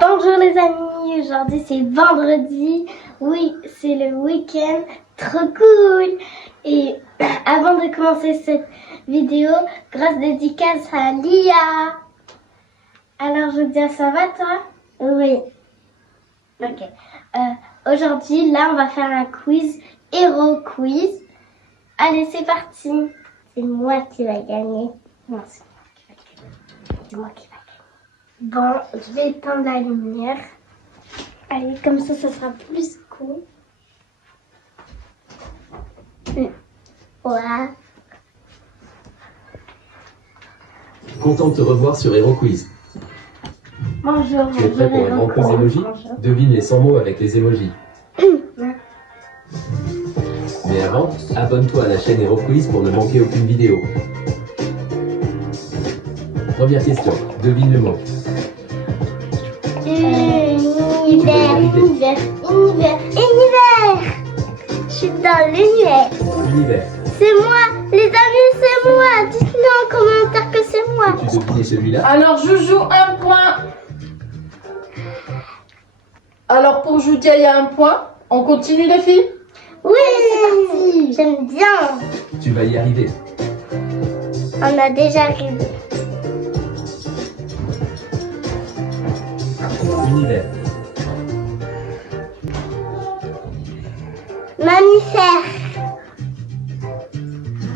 Bonjour les amis, aujourd'hui c'est vendredi, oui c'est le week-end, trop cool. Et avant de commencer cette vidéo, grosse dédicace à Lia. Alors je dis ça va toi? Oui. Ok. Aujourd'hui là on va faire un quiz, Hero Quiz. Allez c'est parti. C'est moi qui va gagner. Non c'est moi qui va gagner. Bon, je vais éteindre la lumière. Allez, comme ça sera plus cool. Voilà. Content de te revoir sur Hero Quiz. Bonjour, Tu es prêt pour un grand quiz emoji? Devine les 100 mots avec les emojis. Mais avant, abonne-toi à la chaîne Hero Quiz pour ne manquer aucune vidéo. Première question, devine le mot. Univers. Je suis dans l'univers. Univers. C'est moi, les amis, c'est moi. Dites-nous en commentaire que c'est moi. Tu devines celui-là? Alors Joujou, un point. Alors pour Joudia, il y a un point. On continue les filles? Oui, j'aime bien. Tu vas y arriver. On a déjà arrivé. Univers. Mammifère.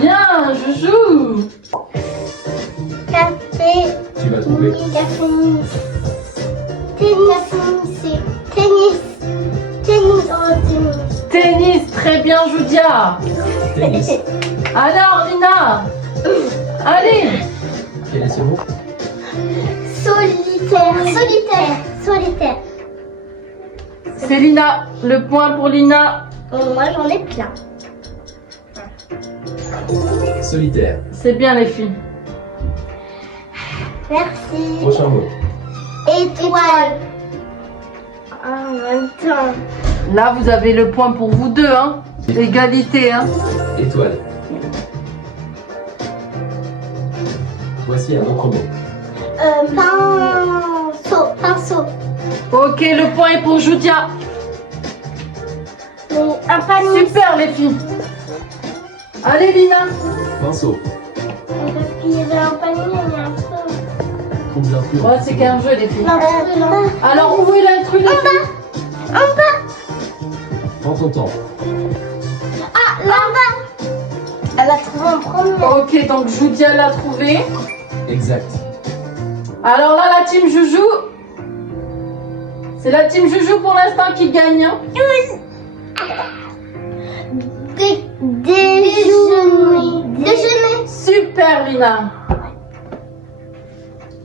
Bien, Joujou. Café. Tu vas trouver. Café. Tennis. Tennis. Tennis. Oh, tennis. Tennis, très bien Joudia. Tennis. Alors Lina. Allez. Quel est ce mot? Solitaire. C'est Lina. Le point pour Lina. Moi, j'en ai plein. Solitaire. C'est bien les filles. Merci. Prochain mot. Étoile. En même temps. Là, vous avez le point pour vous deux, hein. Égalité, hein. Étoile. Voici un autre mot. Pinceau. Ok, le point est pour Joudia. Un panier. Super les filles. Allez Lina. Pinceau. Parce qu'il y avait un panier, il y a un seau. Combien plus? Ouais, c'est qu'un jeu les filles. Non. Alors où est l'intrus les filles? En bas. Prends ton temps. Ah, là-bas. Elle a trouvé en premier. Ok, donc Joudia l'a trouvé. Exact. Alors là, la team Joujou. C'est la team Joujou pour l'instant qui gagne. Hein. Déjeuner. Super Lina.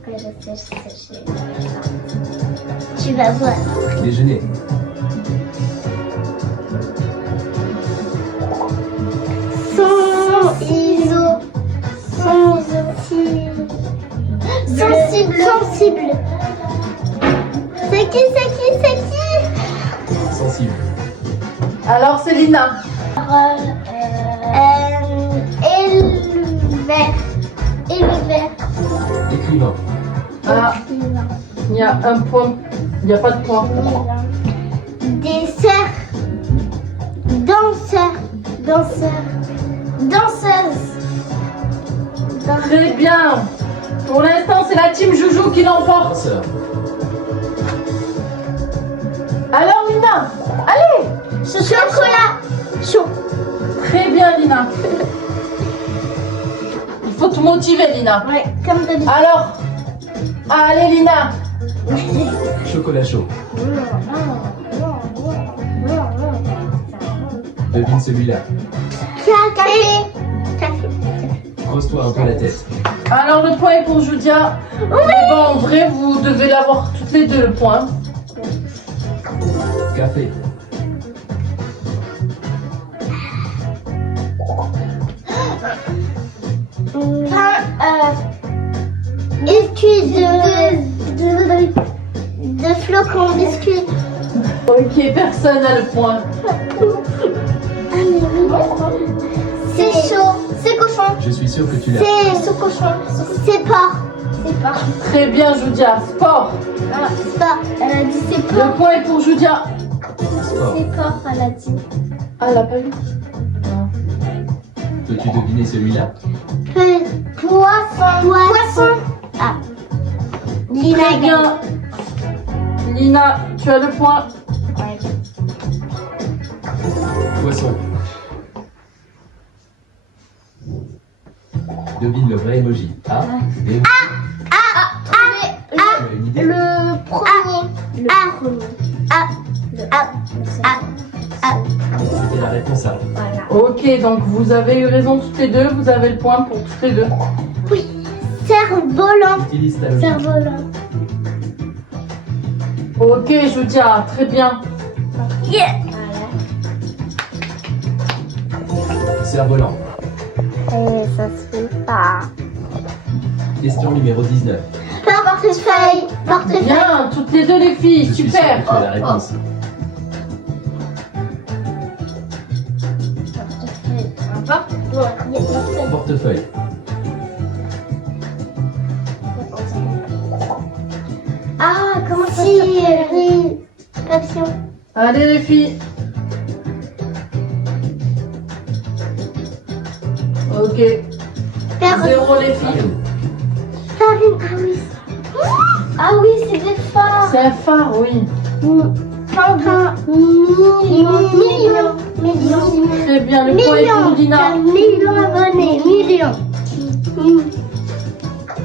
Je sais. Tu vas voir. Déjeuner. Sensible. C'est qui? Sensible. Alors c'est Lina. Éleveur. Écrivain. Ah, il y a un point. Il n'y a pas de point. Dessert. Danseuse. Très bien. Pour l'instant, c'est la team Joujou qui l'emporte. Danseur. Alors Lina, allez. Chocolat. Chaud. Très bien Lina. Il faut te motiver Lina. Ouais, comme d'habitude. Alors, allez Lina. Chocolat chaud. Devine celui-là. Café. Pose-toi un peu la tête. Alors le point est pour Joudia. Bon, en vrai, vous devez l'avoir toutes les deux le point. Café. Biscuit de flocons, biscuit. Ok, personne n'a le point. C'est chaud, c'est cochon. Je suis sûr que tu l'as. C'est ce cochon, c'est porc. C'est porc. Très bien, Joudia. Sport. Ah, sport. Elle a dit c'est Le sport. point est pour Julia. Sport. C'est sport, elle a dit. Ah, elle a pas eu. Peux-tu deviner celui-là? Poisson. Poisson. Ah. Lina Très bien. Lina, tu as le point. Ouais. Poisson. Devine le vrai emoji. Ah, et tu as une idée? Le premier. Le premier. C'était la réponse A. Voilà. Ok, donc vous avez eu raison toutes les deux. Vous avez le point pour toutes les deux. Oui. Cerf-volant. Utilise ta logique. Cerf-volant. Ok, Julia, très bien. Yeah. Cerf-volant. Et ça se fait pas. Question numéro 19. Portefeuille. Portefeuille. Bien, toutes les deux les filles, Je suis sûr super. que tu as la réponse. Portefeuille. Ah, comment ça s'appelle? Papillon. Allez les filles. Ok, zéro les filles. Farine. Ah oui. Ah oui, c'est des phares. C'est un phare, oui. Million. Très bien, le point est pour Lina. Million abonnés. Million.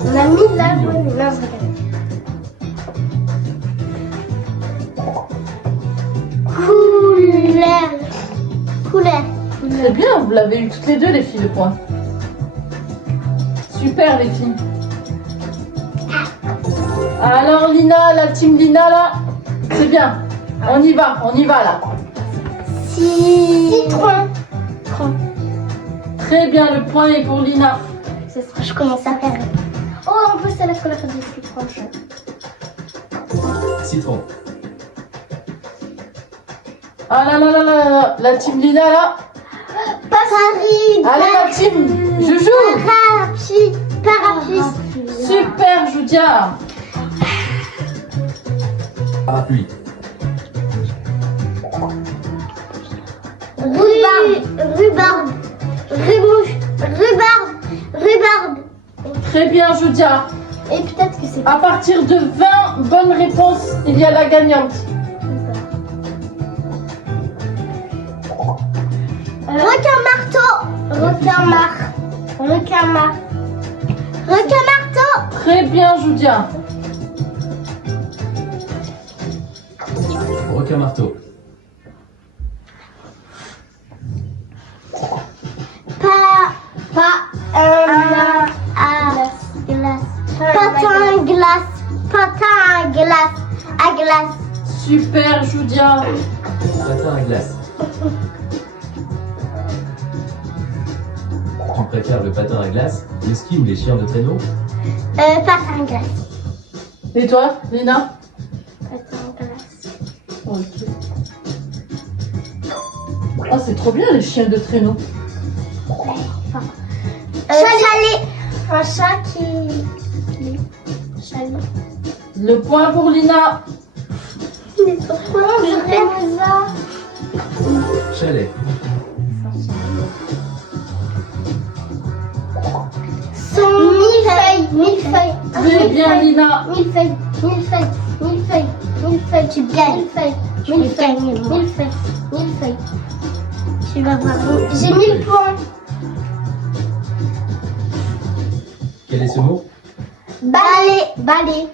On a 1000 abonnés. Non, c'est vrai. Couleur. Très bien, vous l'avez eu toutes les deux les filles, le point. Super les filles. Alors Lina, la team Lina là, c'est bien. On y va là. Citron. Très bien, le point est pour Lina. Je commence à faire. Oh, en plus, c'est la couleur du citron. Citron. Ah là là là là là, la team Lina là. Paris. Allez la team Joujou. Parapluie. Super Judia. Parapluie. Rhubarbe. Rhubarbe. Très bien Judia. Et peut-être que c'est À partir de 20 bonnes réponses, il y a la gagnante. Requin marteau. Très bien Judia. Requin marteau. Glace. Super Judia. Patin à glace. Tu préfères le patin à glace, le ski ou les chiens de traîneau? Patin à glace. Et toi Lina? Patin à glace. Ok. Ah c'est trop bien les chiens de traîneau. Chalet. Un chat qui... Chalet. Le point pour Lina. Mais pourquoi on dirait ça? Chalet. Millefeuille. Très bien Lina. Millefeuille. Tu gagnes. Millefeuille. Tu vas voir. J'ai 1000 points. Quel est ce mot? Balai.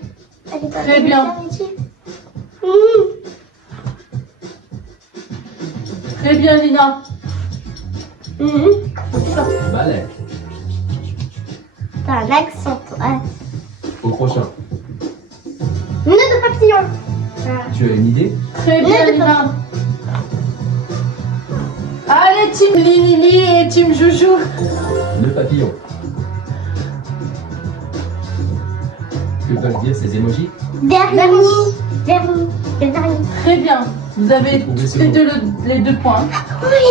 Très bien. Très bien Lina. Balai. T'as un accent, toi. Au prochain. Nœud de papillon. Tu as une idée? Très bien Lina. Allez team Lili et team Joujou. Le papillon. Que peuvent dire ces emojis? Vernis. Très bien. Vous avez toutes les deux points. Oui.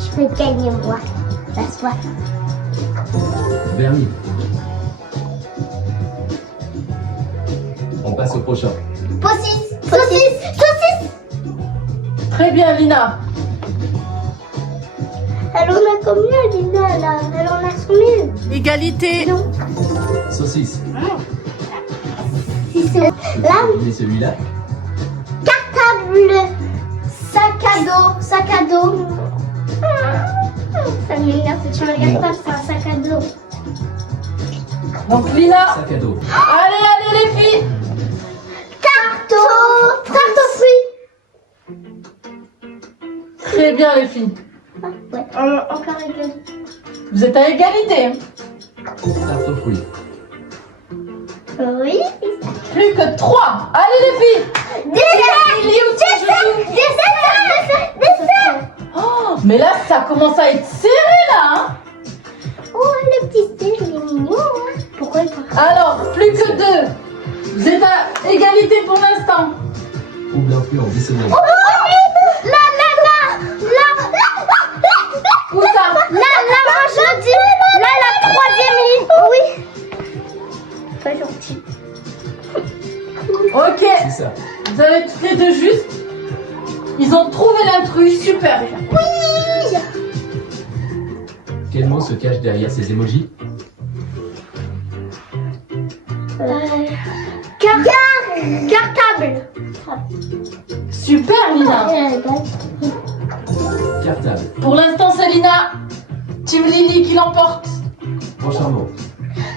Je peux gagner, moi. La soif. Vernis. On passe au prochain. Saucisse. Saucisse. Saucisse. Très bien, Lina. Elle en a combien, Lina, là? Elle en a combien? Égalité. Non. Saucisse. Si c'est Là. là, Celui-là. cartable. Sac à dos. Ça m'énerve, tu me regardes pas, c'est un sac à dos. Donc, Lina. Sac à dos. Allez, les filles. Carton fruits. Très bien, les filles. Ouais, encore égalité. Vous êtes à égalité. Tarte aux fruits. Oui. Plus que 3. Allez, les filles. Dessert. Oh, mais là, ça commence à être serré, là. Hein. Oh, le petit thé, il est mignon. Hein. Pourquoi il prend Alors, plus que 2. Vous êtes à égalité pour l'instant. Ou d'influx en 10 secondes. Là. Où ça? Là, moi je le dis. Là, la troisième ligne. Oui. Pas gentil. Ok. C'est ça. Vous avez toutes les deux juste. Ils ont trouvé l'intrus. Super. Oui. Quel mot se cache derrière ces emojis? Cartable. Super, Lina. Cartable. Pour l'instant, c'est Lina. Team Lily qui l'emporte. Prochain mot.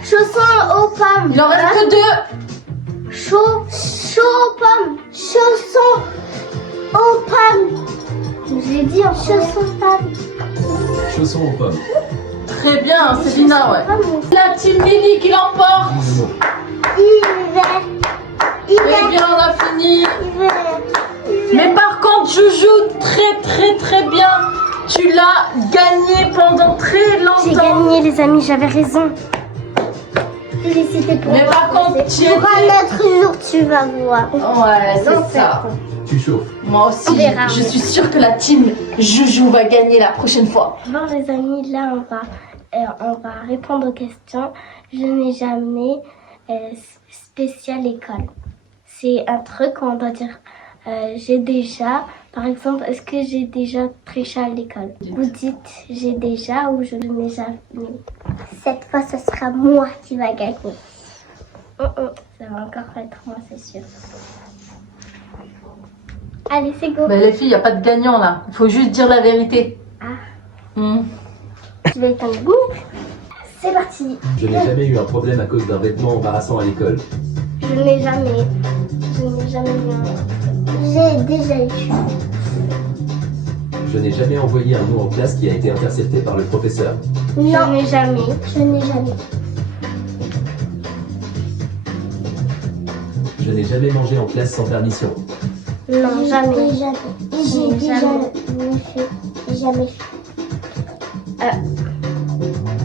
Chaussons aux pommes. Il en reste que 2. Chaud aux pommes. Chaussons aux pommes. J'ai dit en chaussons aux pommes. Chaussons aux pommes. Très bien, c'est Lina, ouais. La Team Lily qui l'emporte. 12 mots. Hiver. Eh bien, on a fini. Mais par contre, Joujou, très bien. Tu l'as gagné pendant très longtemps. J'ai gagné, les amis, j'avais raison. Félicité pour Mais par contre, tu es... pour un autre jour, tu vas voir. Ouais, Non, c'est ça. Tu chauffes. Moi aussi, On verra. je suis sûre que la team Joujou va gagner la prochaine fois. Bon, les amis, là, on va répondre aux questions. Je n'ai jamais spécial école. C'est un truc qu'on doit dire. J'ai déjà, par exemple, est-ce que j'ai déjà triché à l'école? Vous dites j'ai déjà ou je n'ai jamais. Cette fois, ce sera moi qui va gagner. Ça va encore être moi, c'est sûr. Allez, c'est go. Mais les filles, il n'y a pas de gagnant là. Il faut juste dire la vérité. Ah. Hmm. Je vais éteindre le bout. C'est parti. Je n'ai jamais eu un problème à cause d'un vêtement embarrassant à l'école. Je n'ai jamais eu J'ai déjà eu. Je n'ai jamais envoyé un mot en classe qui a été intercepté par le professeur. Non. Je n'ai jamais. Je n'ai jamais. Je n'ai jamais mangé en classe sans permission. Non, jamais. J'ai déjà fait. Jamais fait.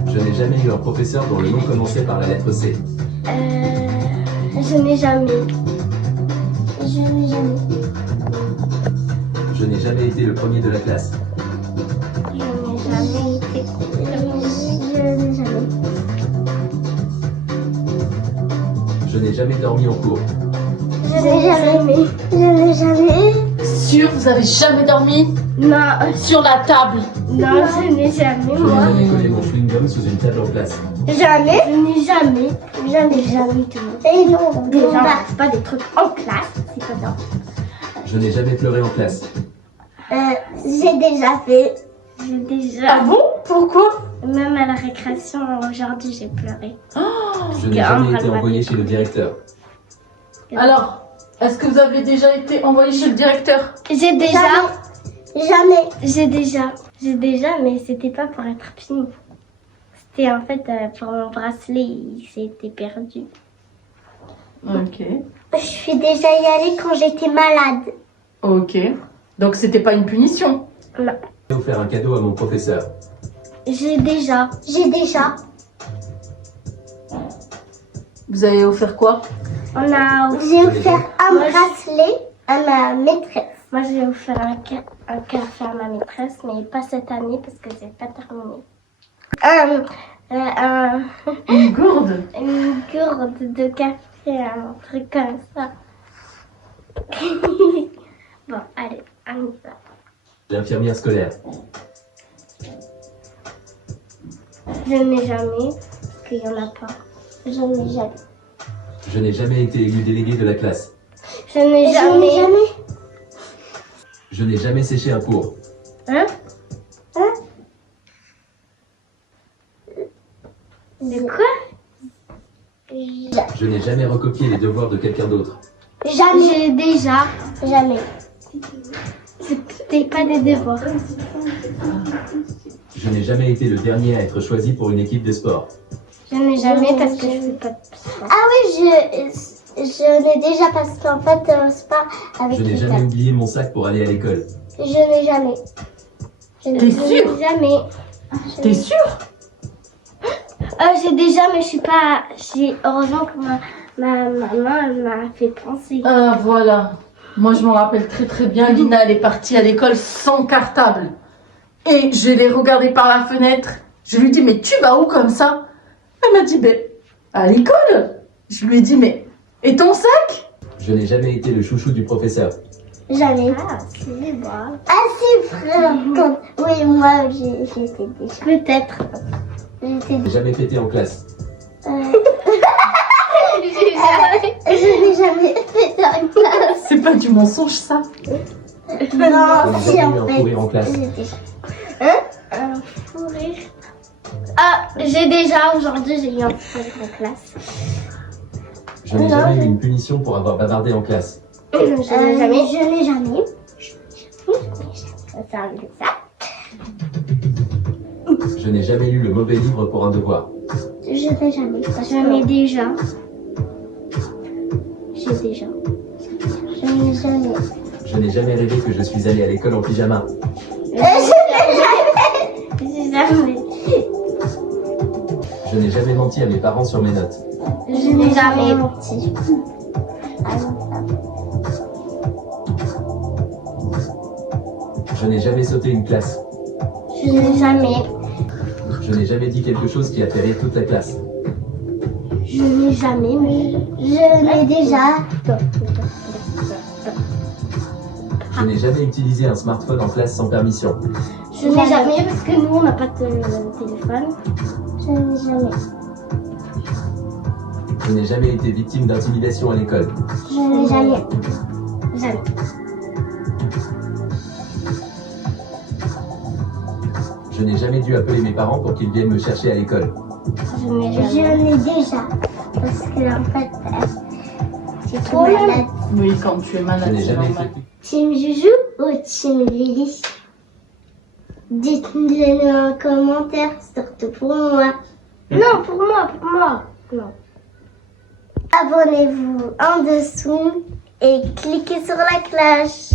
Je n'ai jamais eu un professeur dont le nom commençait par la lettre C. Je n'ai jamais. Je n'ai jamais. Je n'ai jamais été le premier de la classe. Je n'ai jamais été. Je n'ai jamais. Je n'ai jamais dormi en cours. Je n'ai jamais. Je n'ai jamais. Sûr, vous avez jamais dormi Non. sur la table? Non, je n'ai jamais, Je n'ai moi. jamais collé mon chewing-gum sous une table en classe. Jamais. Je n'ai jamais. Jamais tout le monde. Et non, déjà, c'est pas des trucs en classe, c'est pas ça. Je n'ai jamais pleuré en classe. J'ai déjà fait. J'ai déjà. Ah bon? Pourquoi? Même à la récréation, aujourd'hui, j'ai pleuré. Je n'ai jamais été envoyé chez le directeur. Alors, est-ce que vous avez déjà été envoyé chez le directeur? J'ai déjà. Jamais. J'ai déjà, mais c'était pas pour être puni. C'était en fait pour mon bracelet, il s'était perdu. Ok. Je suis déjà y allée quand j'étais malade. Ok. Donc c'était pas une punition? Non. J'ai offert un cadeau à mon professeur. J'ai déjà. Vous avez offert quoi? J'ai offert un bracelet à ma maîtresse. Moi, j'ai offert un café à ma maîtresse, mais pas cette année parce que c'est pas terminé. Une gourde? Une gourde de café. C'est un truc comme ça. Bon, allez, on y va. L'infirmière scolaire. Je n'ai jamais, parce qu'il n'y en a pas. Je n'ai jamais. Je n'ai jamais été élu délégué de la classe. Je n'ai jamais. Je n'ai jamais séché un four. Hein? De quoi? Je n'ai jamais recopié les devoirs de quelqu'un d'autre. Jamais. J'ai déjà. Jamais. C'était pas des devoirs. Je n'ai jamais été le dernier à être choisi pour une équipe de sport. Je n'ai jamais parce que je fais pas de sport. Ah oui, je l'ai déjà parce qu'en fait, c'est pas avec Je n'ai quelqu'un. jamais oublié mon sac pour aller à l'école. Je n'ai jamais. T'es sûr? Jamais. T'es sûr? J'ai déjà, mais je suis pas. Heureusement que ma maman elle m'a fait penser. Ah voilà. Moi je m'en rappelle très très bien. Lina elle est partie à l'école sans cartable. Et je l'ai regardée par la fenêtre. Je lui ai dit mais tu vas où comme ça? Elle m'a dit ben à l'école. Je lui ai dit mais et ton sac? Je n'ai jamais été le chouchou du professeur. Jamais. Ah, c'est bon. Ah si, frère. Oui, moi, j'étais déjà. Peut-être. Je n'ai jamais fêté en classe. Je n'ai jamais fait dans une classe. C'est pas du mensonge ça. Je n'ai Non, si, jamais eu en un fait. fou rire en classe. Un fou rire. Ah, j'ai déjà, aujourd'hui, j'ai eu un fou rire en classe. Je n'ai jamais eu une punition pour avoir bavardé en classe. Je n'ai jamais. Je n'ai jamais. Ça arrive ça. Je n'ai jamais lu le mauvais livre pour un devoir. Je n'ai jamais. J'en ai déjà. J'ai déjà. Je n'ai jamais. Je n'ai jamais rêvé que je suis allé à l'école en pyjama. J'ai jamais. Je n'ai jamais menti à mes parents sur mes notes. Je n'ai jamais. menti. Je n'ai jamais sauté une classe. Je n'ai jamais. Je n'ai jamais dit quelque chose qui a fait rire toute la classe. Je n'ai jamais, mais. Je l'ai déjà. Je n'ai jamais utilisé un smartphone en classe sans permission. Je n'ai jamais parce que nous on n'a pas de téléphone. Je n'ai jamais. Je n'ai jamais été victime d'intimidation à l'école. Je n'ai jamais. Jamais. Je n'ai jamais dû appeler mes parents pour qu'ils viennent me chercher à l'école. Je n'ai Je jamais. l'ai déjà. Parce que, en fait, c'est trop Toi-même. malade. Oui quand tu es Je malade n'ai c'est jamais normal. été... Team Juju ou Team Lily? Dites-le en commentaire, surtout pour moi. Non, pour moi. Non. Abonnez-vous en dessous et cliquez sur la cloche.